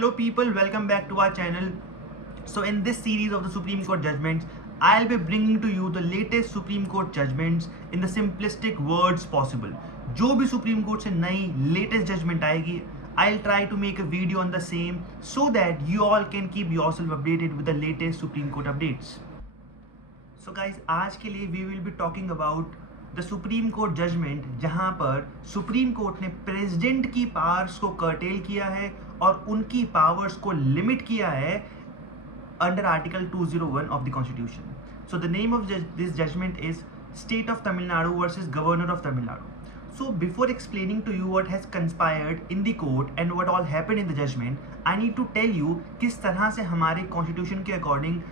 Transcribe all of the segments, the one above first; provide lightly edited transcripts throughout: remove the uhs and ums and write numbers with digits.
Hello people, welcome back to our channel. So in this series of the Supreme Court judgments, I'll be bringing to you the latest Supreme Court judgments in the simplistic words possible. जो भी Supreme Court से नई latest judgment आएगी, I'll try to make a video on the same so that you all can keep yourself updated with the latest Supreme Court updates. So guys, आज के लिए we will be talking about the supreme court judgement जहां पर supreme court ने president की powers को curtail किया है और उनकी पावर्स को लिमिट किया है under article 201 of the constitution. So the name of this judgement is state of Tamil Nadu versus governor of Tamil Nadu. So before explaining to you what has conspired in the court and what all happened in the judgment, I need to tell you किस तरह से हमारे constitution के according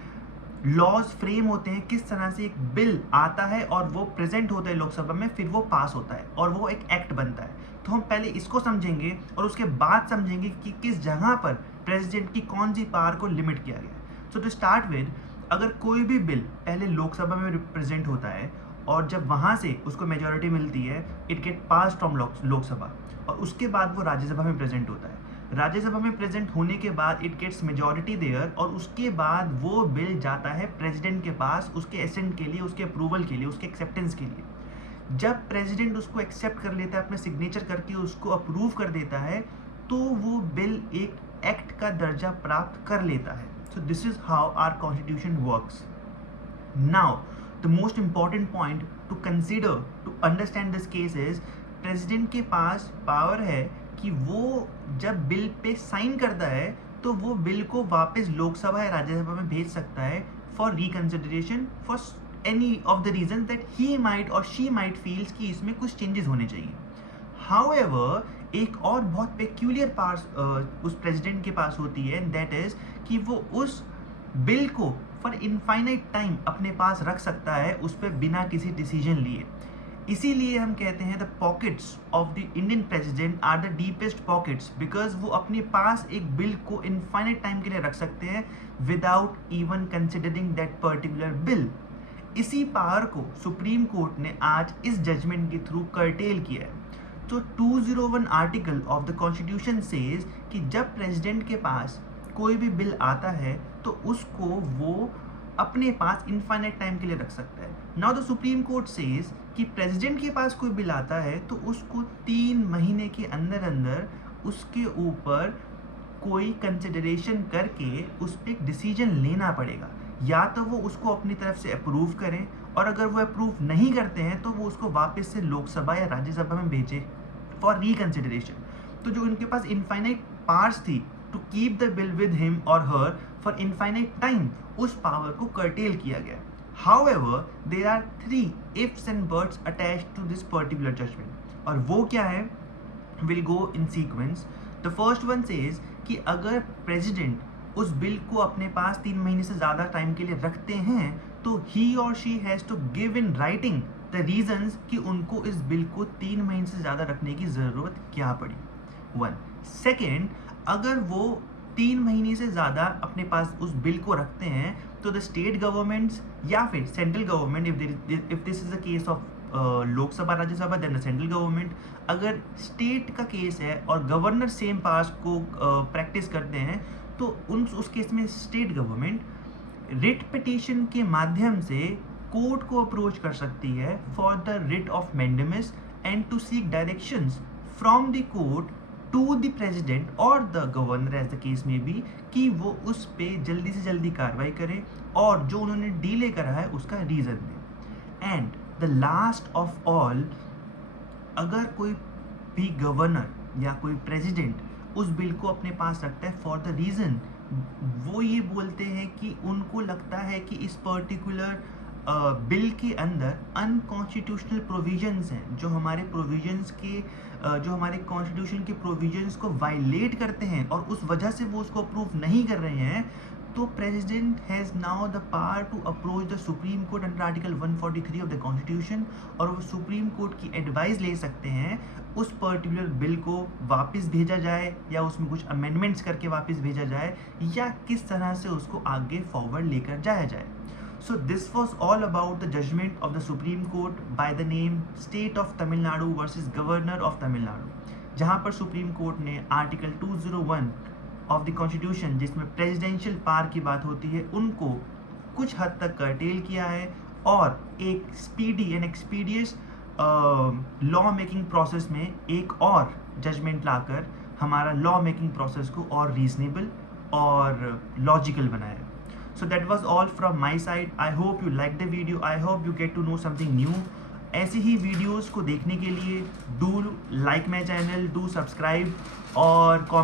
laws frame होते हैं, किस तरह से एक बिल आता है और वो प्रेजेंट होता है लोकसभा में, फिर वो पास होता है और वो एक एक्ट बनता है. तो हम पहले इसको समझेंगे और उसके बाद समझेंगे कि किस जगह पर प्रेसिडेंट की कौन सी पावर को लिमिट किया गया है. सो टू स्टार्ट विद, अगर कोई भी बिल पहले लोकसभा में रिप्रेजेंट होता है और जब वहाँ से उसको मेजॉरिटी मिलती है, it get pass from Lok Sabha और उसके बाद वो राज्यसभा में प्रेजेंट होता है. राज्यसभा में प्रेजेंट होने के बाद इट गेट्स मेजॉरिटी देयर और उसके बाद वो बिल जाता है प्रेसिडेंट के पास उसके एसेंट के लिए, उसके अप्रूवल के लिए, उसके एक्सेप्टेंस के लिए. जब प्रेसिडेंट उसको एक्सेप्ट कर लेता है, अपने सिग्नेचर करके उसको अप्रूव कर देता है, तो वो बिल एक एक्ट का दर्जा प्राप्त कर लेता है. So this is how our constitution works. Now the most important point to consider to understand this case is president के पास पावर है कि वो जब बिल पे साइन करता है तो वो बिल को वापस लोकसभा या राज्यसभा में भेज सकता है for reconsideration for any of the reason that he might और शी माइट फील्स कि इसमें कुछ चेंजेस होने चाहिए. हाउएवर एक और बहुत पेक्यूलियर पार्ट उस प्रेसिडेंट के पास होती है, दैट इज कि वो उस बिल को फॉर इनफाइनाइट टाइम अपने पास रख सकता है, उस पर बिना किसी डिसीजन लिए. इसीलिए हम कहते हैं the pockets of the Indian president are the deepest pockets, because वो अपने पास एक बिल को इनफाइनाइट टाइम के लिए रख सकते हैं without even considering that particular bill. इसी पावर को सुप्रीम कोर्ट ने आज इस जजमेंट के थ्रू कर्टेल किया है. तो 201 article of the constitution says कि जब प्रेसिडेंट के पास कोई भी बिल आता है तो उसको वो अपने पास इनफाइनाइट टाइम के लिए रख सकता है. Now the supreme court says कि प्रेसिडेंट के पास कोई बिल आता है तो उसको 3 महीने के अंदर अंदर उसके ऊपर कोई कंसिडरेशन करके उस पर एक डिसीजन लेना पड़ेगा. या तो वो उसको अपनी तरफ से अप्रूव करें और अगर वो अप्रूव नहीं करते हैं तो वो उसको वापस से लोकसभा या राज्यसभा में भेजे फॉर रिकंसिडरेशन. तो जो उनके पास इनफाइनाइट पावर्स थी to keep the bill with him और हर फॉर इनफाइनाइट टाइम, उस पावर को कर्टेल किया गया. However, there are 3 ifs and buts attached to this particular judgment. और वो क्या है? We'll go in sequence. The first one says कि अगर प्रेसिडेंट उस बिल को अपने पास 3 महीने से ज़्यादा टाइम के लिए रखते हैं तो he or she has to give in writing the reasons कि उनको इस बिल को 3 महीने से ज़्यादा रखने की ज़रूरत क्या पड़ी. 1. Second, अगर वो 3 महीने से ज़्यादा अपने पास उस बिल को रखते हैं तो द स्टेट गवर्नमेंट्स या फिर central government, if this is the case of Lok Sabha Rajya Sabha, then the central government, अगर स्टेट का केस है और गवर्नर सेम पावर्स को प्रैक्टिस करते हैं तो उस केस में स्टेट गवर्नमेंट रिट पिटीशन के माध्यम से कोर्ट को अप्रोच कर सकती है for the writ of mandamus and to seek directions from the court to the president और the governor as the case में भी कि वो उस पे जल्दी से जल्दी कार्रवाई करें और जो उन्होंने डिले करा है उसका रीज़न दें. And the last of all, अगर कोई भी गवर्नर या कोई प्रेसिडेंट उस बिल को अपने पास रखता है फॉर द रीज़न, वो ये बोलते हैं कि उनको लगता है कि इस पर्टिकुलर बिल के अंदर अनकॉन्स्टिट्यूशनल प्रोविजंस हैं जो हमारे प्रोविजंस के जो हमारे कॉन्स्टिट्यूशन के प्रोविजंस को वायलेट करते हैं और उस वजह से वो उसको अप्रूव नहीं कर रहे हैं, तो president has now the power to approach the supreme court under article 143 of the constitution और वो सुप्रीम कोर्ट की एडवाइस ले सकते हैं उस पर्टिकुलर बिल को वापस भेजा जाए या उसमें कुछ अमेंडमेंट्स करके वापस भेजा जाए या किस तरह से उसको आगे फॉरवर्ड लेकर जाया जाए. So this was all about the judgment of the Supreme Court by the name State of Tamil Nadu versus Governor of Tamil Nadu, जहाँ पर सुप्रीम कोर्ट ने आर्टिकल 201 ऑफ द कॉन्स्टिट्यूशन जिसमें प्रेसिडेंशियल पावर की बात होती है उनको कुछ हद तक कर्टेल किया है और एक speedy and expeditious law making process में एक और जजमेंट लाकर हमारा लॉ मेकिंग प्रोसेस को और रीजनेबल और लॉजिकल बनाया. So that was all from my side. I hope you liked the video. I hope you get to know something new. ऐसी ही videos को देखने के लिए do like my channel, do subscribe और कॉमेंट